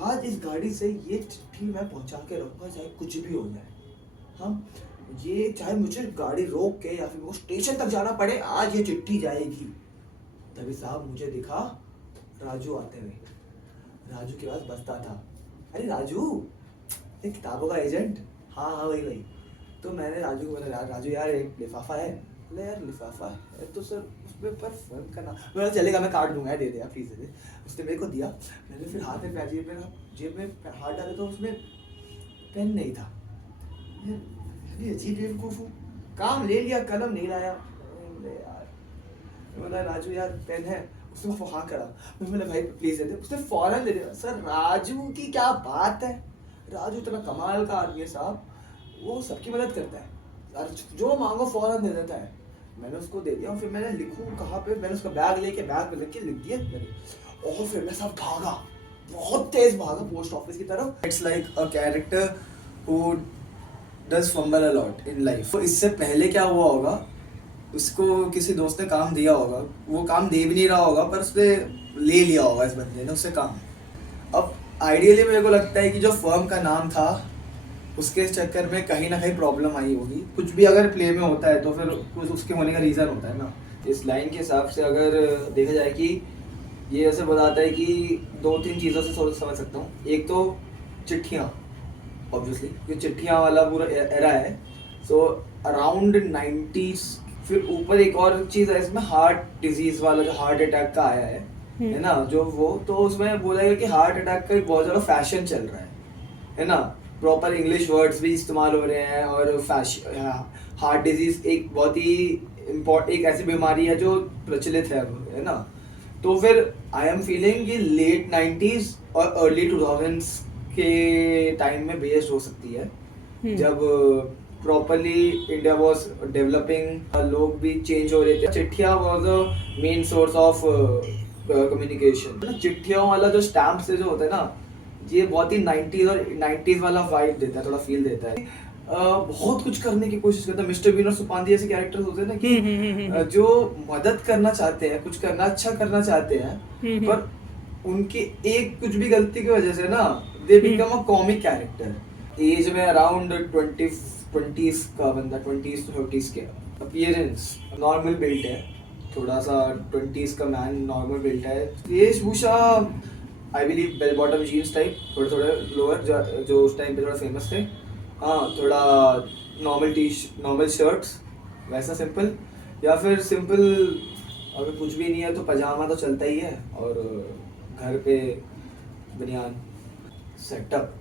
आज इस गाड़ी से ये चिट्ठी मैं पहुंचा के रहूंगा, चाहे कुछ भी हो जाए। हम ये चाहे मुझे गाड़ी रोक के या फिर वो स्टेशन तक जाना पड़े, आज ये चिट्ठी जाएगी। तभी साहब मुझे दिखा राजू आते हुए। राजू के पास बसता था। अरे राजू, ये किताबों का एजेंट? हाँ हाँ वही वही। तो मैंने राजू को बोला, राजू यार एक लिफाफा है। बोले यार लिफाफा है तो सर उसमें पर फिल्म का नाम। बोला चलेगा मैं काट दूंगा, दे दे यार प्लीज दे दे। उसने मेरे को दिया। मैंने फिर हाथ में जेब में हाथ डाले तो उसमें पेन नहीं था। ये अजीब बेवकूफ हूँ, काम ले लिया कलम नहीं लाया। बोले यार, बोला राजू यार पेन है। उसने हाँ करा। मैं बोला भाई प्लीज दे दे। उसने फौरन दे दिया। सर राजू की क्या बात है, राजू इतना कमाल का आदमी है साहब, वो सबकी मदद करता है, जो मांगो फौरन दे देता है। मैंने उसको दे दिया और फिर मैंने लिखूं कहाँ पे, मैंने उसका बैग लेके बैग में लिख के लिख दिया मैंने। और फिर मैं सब भागा, बहुत तेज भागा पोस्ट ऑफिस की तरफ। It's like a character who does fumble a lot in life. तो इससे पहले क्या हुआ होगा, उसको किसी दोस्त ने काम दिया होगा, वो काम दे भी नहीं रहा होगा पर उसने ले लिया होगा इस बंदे ने उससे काम। अब आइडियली मेरे को लगता है कि जो फर्म का नाम था उसके चक्कर में कहीं ना कहीं प्रॉब्लम आई होगी। कुछ भी अगर प्ले में होता है तो फिर कुछ उसके होने का रीज़न होता है ना। इस लाइन के हिसाब से अगर देखा जाए कि ये ऐसे बताता है कि 2-3 चीज़ों से समझ सकता हूँ। एक तो चिट्ठियाँ, ऑब्वियसली ये चिट्ठियाँ वाला पूरा एरा है। So around 90s। फिर ऊपर एक और चीज़ है इसमें, हार्ट डिजीज़ वाला जो हार्ट अटैक का आया है ना, जो वो तो उसमें बोला गया कि हार्ट अटैक का एक बहुत ज़्यादा फैशन चल रहा है ना। प्रॉपर इंग्लिश वर्ड्स भी इस्तेमाल हो रहे हैं और हार्ट डिजीज एक बहुत ही एक ऐसी बीमारी है जो प्रचलित है ना। तो फिर आई एम फीलिंग कि लेट 90s और अर्ली 2000s के टाइम में बेस्ड हो सकती है, जब प्रॉपरली इंडिया वॉज डेवलपिंग, लोग भी चेंज हो रहे थे। चिट्ठिया was a main source of communication. चिट्ठियों वाला जो स्टैम्प से जो होता है ना, ये बहुत ही 90s वाला वाइब देता है, थोड़ा फील देता है। बहुत कुछ करने की कोशिश करता है। मिस्टर बीन और सुपांदी जैसे कैरेक्टर्स होते हैं ना कि जो मदद करना चाहते हैं, कुछ करना अच्छा करना चाहते हैं, पर उनकी एक कुछ भी गलती की वजह से ना they become a comic character. Age में अराउंड 20s का बंदा, 20s to 30s के। अपीयरेंस नॉर्मल बिल्ट है, थोड़ा सा 20s का मैन नॉर्मल बिल्ट है। वेशभूषा I believe bell bottom jeans type, थोड़े थोड़े लोअर जो उस टाइम पे थोड़ा फेमस थे। हाँ, थोड़ा नॉर्मल शर्ट्स वैसा सिंपल, या फिर सिंपल अगर कुछ भी नहीं है तो पजामा तो चलता ही है, और घर पे बनियान। सेटअप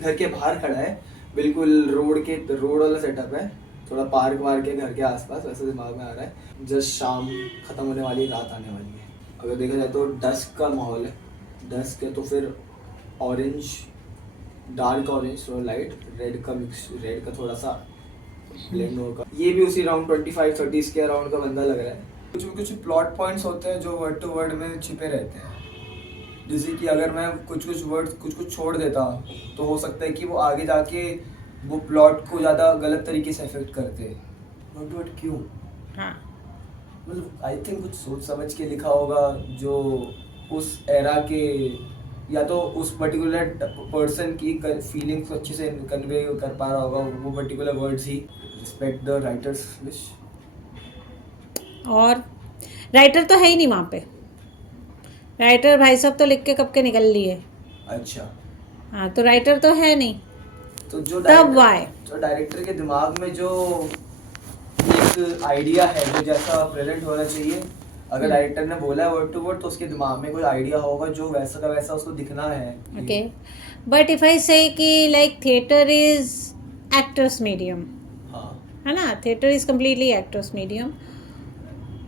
घर के बाहर खड़ा है, बिल्कुल रोड वाला सेटअप है, थोड़ा पार्क वार्क है घर के आसपास, वैसे दिमाग में आ रहा है। जस्ट शाम खत्म होने वाली, रात आने वाली है। अगर देखा जाए तो डस्क का माहौल है, डस्क है तो फिर ऑरेंज, डार्क ऑरेंज, थोड़ा लाइट रेड का मिक्स, रेड का थोड़ा सा ब्लेंड होगा। ये भी उसी अराउंड 25-30s के अराउंड का बंदा लग रहा है। कुछ प्लॉट पॉइंट्स होते हैं जो वर्ड टू वर्ड में छिपे रहते हैं, जैसे कि अगर मैं कुछ वर्ड कुछ छोड़ देता तो हो सकता है कि वो आगे जाके वो प्लॉट को ज़्यादा गलत तरीके से अफेक्ट करते। वर्ड टू वर्ड क्यों? हाँ, मतलब आई थिंक कुछ सोच समझ के लिखा होगा, जो उस एरा के या तो उस पर्टिकुलर पर्सन की फीलिंग्स को अच्छे से कन्वे कर पा रहा होगा वो particular words he. Respect the writers wish. और राइटर तो है ही नहीं वहाँ पे। राइटर भाई साहब तो लिख के कब के निकल लिए। अच्छा, हाँ, तो राइटर तो है नहीं, तो जो डायरेक्टर के दिमाग में जो एक आइडिया है जो जैसा प्रेजेंट होना चाहिए, अगर डायरेक्टर ने बोला है वर्ड टू वर्ड तो उसके दिमाग में कोई आइडिया होगा जो वैसा का वैसा उसको दिखना है। Okay, but if I say कि like theatre is actors medium, हाँ, है ना, theatre is completely actors medium,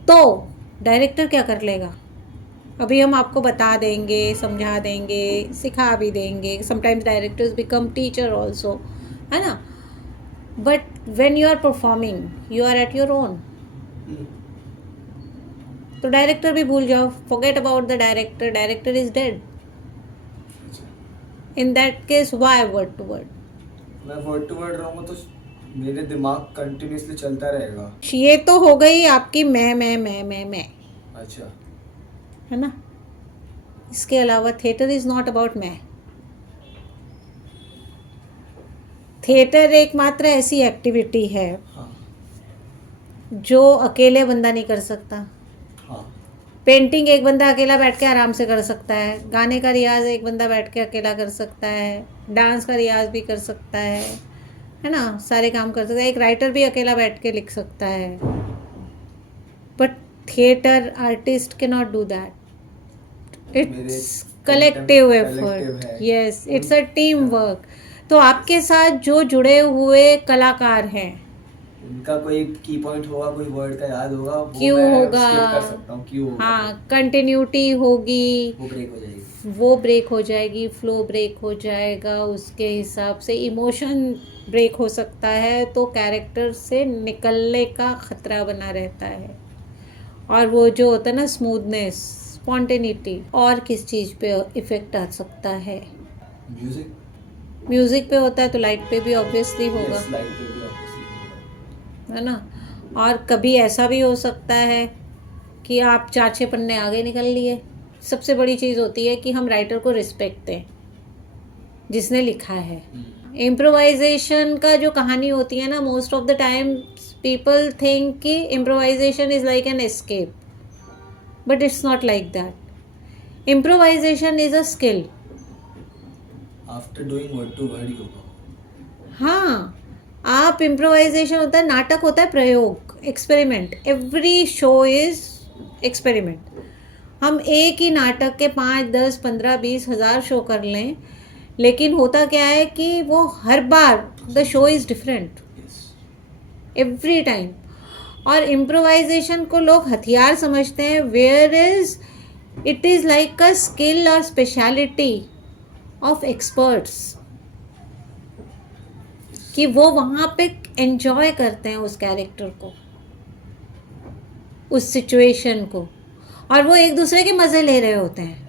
तो डायरेक्टर क्या कर लेगा? अभी हम आपको बता देंगे, समझा देंगे, सिखा भी देंगे, sometimes directors become teacher also, है ना, but when you are performing you are at your own. तो डायरेक्टर भी भूल जाओ, forget about the director, director is dead. In that case why word to word? मैं वर्ड टू वर्ड रहूँगा तो मेरे दिमाग कंटिन्यूसली चलता रहेगा। ये तो हो गई आपकी मैं। अच्छा, है ना, इसके अलावा थिएटर इज नॉट अबाउट मैं। थिएटर एकमात्र ऐसी एक्टिविटी है हाँ जो अकेले बंदा नहीं कर सकता। हाँ पेंटिंग एक बंदा अकेला बैठ के आराम से कर सकता है, गाने का रियाज एक बंदा बैठ के अकेला कर सकता है, डांस का रियाज भी कर सकता है ना, सारे काम कर सकता है। एक राइटर भी अकेला बैठ के लिख सकता है, but theatre artist can not do that. It's collective effort, है। Yes, it's a team work. तो आपके साथ जो जुड़े हुए कलाकार हैं, उनका कोई की पॉइंट होगा, कोई वर्ड का याद होगा, वो क्यों मैं होगा, skip कर सकता हूँ, क्यों होगा, हाँ, कंटिन्यूटी होगी, वो ब्रेक हो जाएगी। वो ब्रेक हो जाएगी, फ्लो ब्रेक हो जाएगा, उसके हिसाब से इमोशन ब्रेक हो सकता है, तो कैरेक्टर से निकलने का खतरा बना रहता है। और वो जो होता है ना स्मूथनेस, स्पॉन्टेनिटी, और किस चीज़ पे इफ़ेक्ट आ सकता है? म्यूजिक, म्यूज़िक पे होता है तो लाइट पे भी ऑब्वियसली होगा, यस, लाइट पे भी obviously होगा। है ना। और कभी ऐसा भी हो सकता है कि आप 4-6 पन्ने आगे निकल लिए। सबसे बड़ी चीज़ होती है कि हम राइटर को रिस्पेक्ट दें जिसने लिखा है। इम्प्रोवाइजेशन का जो कहानी होती है ना, most of the time people think कि improvisation is like an escape, but it's not like that. Improvisation is a skill. After doing word to word ही होगा। हाँ, आप इम्प्रोवाइजेशन होता है, नाटक होता है प्रयोग, experiment. Every show is experiment. हम एक ही नाटक के 5, 10, 15, 20 हज़ार शो कर लें, लेकिन होता क्या है कि वो हर बार the show is different every time. और इम्प्रोवाइजेशन को लोग हथियार समझते हैं, where is it is like a skill और स्पेशलिटी ऑफ एक्सपर्ट्स, कि वो वहाँ पे एंजॉय करते हैं उस कैरेक्टर को, उस सिचुएशन को, और वो एक दूसरे के मज़े ले रहे होते हैं।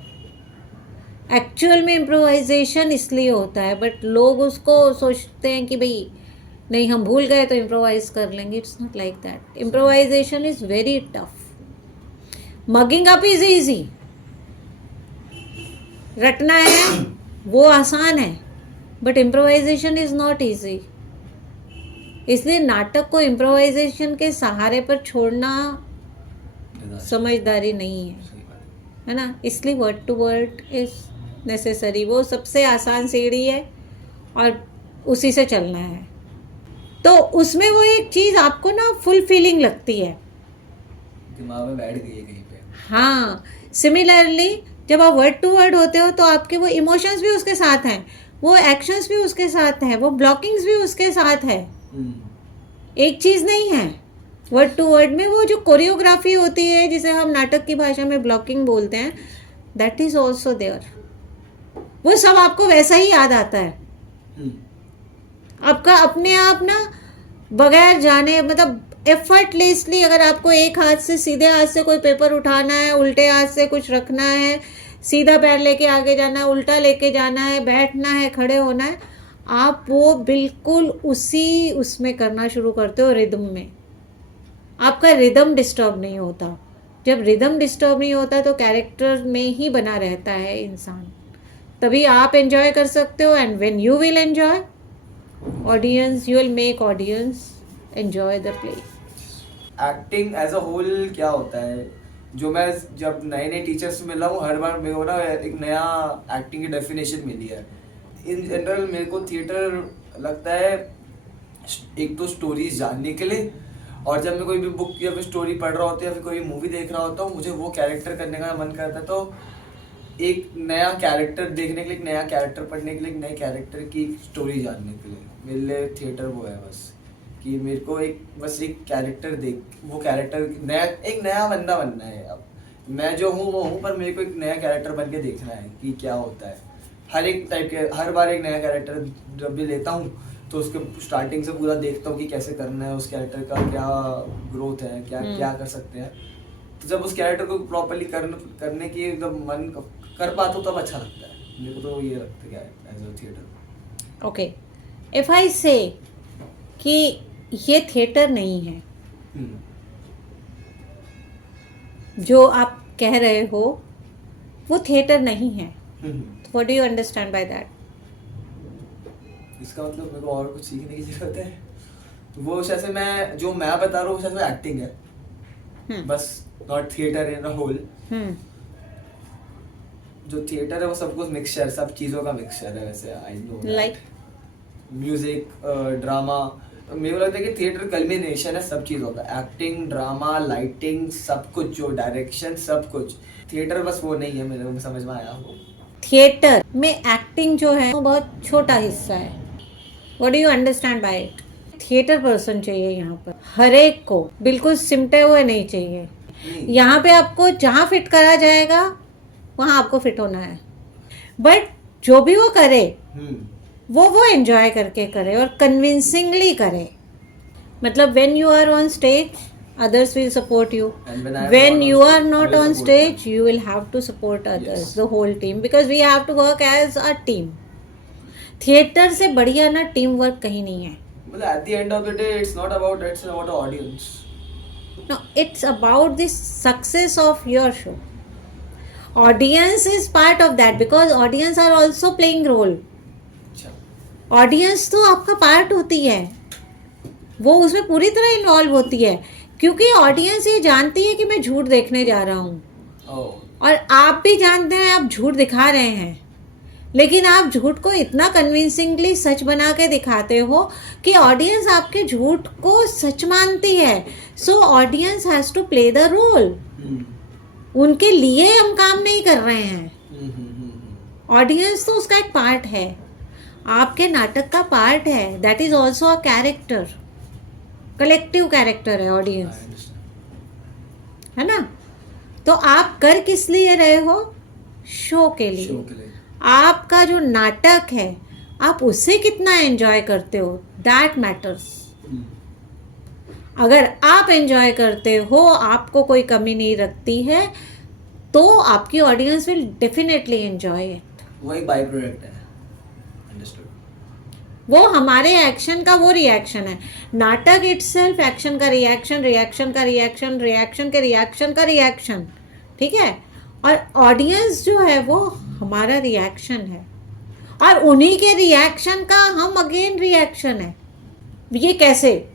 एक्चुअल में इम्प्रोवाइजेशन इसलिए होता है, बट लोग उसको सोचते हैं कि भाई नहीं, हम भूल गए तो इम्प्रोवाइज़ कर लेंगे। It's not like that. Improvisation is very tough. Mugging up is easy, रटना है वो आसान है, but improvisation is not easy. इसलिए नाटक को इम्प्रोवाइजेशन के सहारे पर छोड़ना समझदारी नहीं है, सही बात है। है ना। इसलिए word to word is necessary. वो सबसे आसान सीढ़ी है और उसी से चलना है। तो उसमें वो एक चीज़ आपको ना फुल फीलिंग लगती है, दिमाग में बैठ गई है कहीं पे। हाँ। सिमिलरली जब आप वर्ड टू वर्ड होते हो तो आपके वो इमोशंस भी उसके साथ हैं, वो एक्शंस भी उसके साथ हैं, वो ब्लॉकिंग्स भी उसके साथ है। एक चीज़ नहीं है वर्ड टू वर्ड में। वो जो कोरियोग्राफी होती है जिसे हम नाटक की भाषा में ब्लॉकिंग बोलते हैं, दैट इज़ ऑल्सो देयर। वो सब आपको वैसा ही याद आता है, आपका अपने आप ना, बगैर जाने, मतलब एफर्टलेसली। अगर आपको एक हाथ से, सीधे हाथ से कोई पेपर उठाना है, उल्टे हाथ से कुछ रखना है, सीधा पैर लेके आगे जाना है, उल्टा लेके जाना है, बैठना है, खड़े होना है, आप वो बिल्कुल उसी उसमें करना शुरू करते हो, रिदम में। आपका रिदम डिस्टर्ब नहीं होता। जब रिदम डिस्टर्ब नहीं होता तो कैरेक्टर में ही बना रहता है इंसान, तभी आप एंजॉय कर सकते हो। And when you will enjoy, audience, you will make audience enjoy the play. Acting as a whole क्या होता है, जो मैं जब नए नए टीचर्स से मिला हूँ, हर बार मेरे को ना एक नया एक्टिंग की डेफिनेशन मिली है। इन जनरल मेरे को थिएटर लगता है एक तो स्टोरीज जानने के लिए, और जब मैं कोई भी बुक या फिर स्टोरी पढ़ रहा होता है या फिर कोई मूवी देख रहा होता हूँ, मुझे वो कैरेक्टर करने का मन करता है। तो एक नया कैरेक्टर देखने के लिए, एक नया कैरेक्टर पढ़ने के लिए, एक नए कैरेक्टर की स्टोरी जानने के लिए मेरे लिए थिएटर वो है बस, कि मेरे को बस एक कैरेक्टर देख, वो कैरेक्टर नया, एक नया बंदा बनना है। अब मैं जो हूँ वो हूँ, पर मेरे को एक नया कैरेक्टर बन के देखना है कि क्या होता है। हर एक टाइप के, हर बार एक नया कैरेक्टर जब भी लेता हूँ तो उसके स्टार्टिंग से पूरा देखता हूँ कि कैसे करना है, उस कैरेक्टर का क्या ग्रोथ है, क्या कर सकते हैं। तो जब उस कैरेक्टर को प्रॉपरली करने की जब मन कर पाता हूँ तब अच्छा लगता है मेरे को। तो ये लगता है as a theatre. Okay, if I say कि ये थिएटर नहीं है, जो आप कह रहे हो वो थिएटर नहीं है, what do you understand by that? इसका मतलब मेरे को और कुछ सीखने की जरूरत है। वो शायद से मैं जो मैं बता रहा हूँ शायद वो एक्टिंग है, बस not theatre in a whole. जो थिएटर है वो सब कुछ मिक्सचर, सब चीज़ों का मिक्सचर है वैसे। I know like music, drama, मेरे को लगता है कि थिएटर कल्मिनेशन है सब चीज़ों का। एक्टिंग, ड्रामा, लाइटिंग, सब कुछ, जो डायरेक्शन, सब कुछ। थिएटर बस वो नहीं है, मेरे को समझ में आया वो। थिएटर में एक्टिंग जो है वो बहुत छोटा हिस्सा है। What do you understand by it? Theatre person चाहिए यहाँ पर, हर एक को, बिल्कुल सिमटे हुए नहीं चाहिए। यहाँ पे आपको जहाँ फिट करा जाएगा वहाँ आपको फिट होना है, बट जो भी वो करे वो एंजॉय करके करे और कन्विंसिंगली करे। मतलब when you are on stage others will support you, when you are not on stage you will have to support others, the whole team, because we have to work as a team. Theatre से बढ़िया ना team work कहीं नहीं है। मतलब at the end of the day it's not about the audience. No, it's about the success of your show. Audience is part of that because audience are also playing role. Audience तो आपका part होती है, वो उसमें पूरी तरह involve होती है, क्योंकि ऑडियंस ये जानती है कि मैं झूठ देखने जा रहा हूँ। और आप भी जानते हैं आप झूठ दिखा रहे हैं, लेकिन आप झूठ को इतना कन्विंसिंगली सच बना के दिखाते हो कि ऑडियंस आपके झूठ को सच मानती है। So audience has to play the role. उनके लिए हम काम नहीं कर रहे हैं, ऑडियंस तो उसका एक पार्ट है, आपके नाटक का पार्ट है। That is also a character, collective character है ऑडियंस, है ना। तो आप कर किस लिए रहे हो? शो के लिए। आपका जो नाटक है आप उसे कितना एंजॉय करते हो, दैट मैटर्स। अगर आप एंजॉय करते हो, आपको कोई कमी नहीं रखती है, तो आपकी audience will definitely enjoy it. वही बाय प्रोडक्ट है। वो हमारे एक्शन का वो रिएक्शन है। नाटक इटसेल्फ एक्शन का रिएक्शन, रिएक्शन का रिएक्शन, रिएक्शन के रिएक्शन का रिएक्शन, ठीक है। और ऑडियंस जो है वो हमारा रिएक्शन है, और उन्हीं के रिएक्शन का हम अगेन रिएक्शन है। ये कैसे?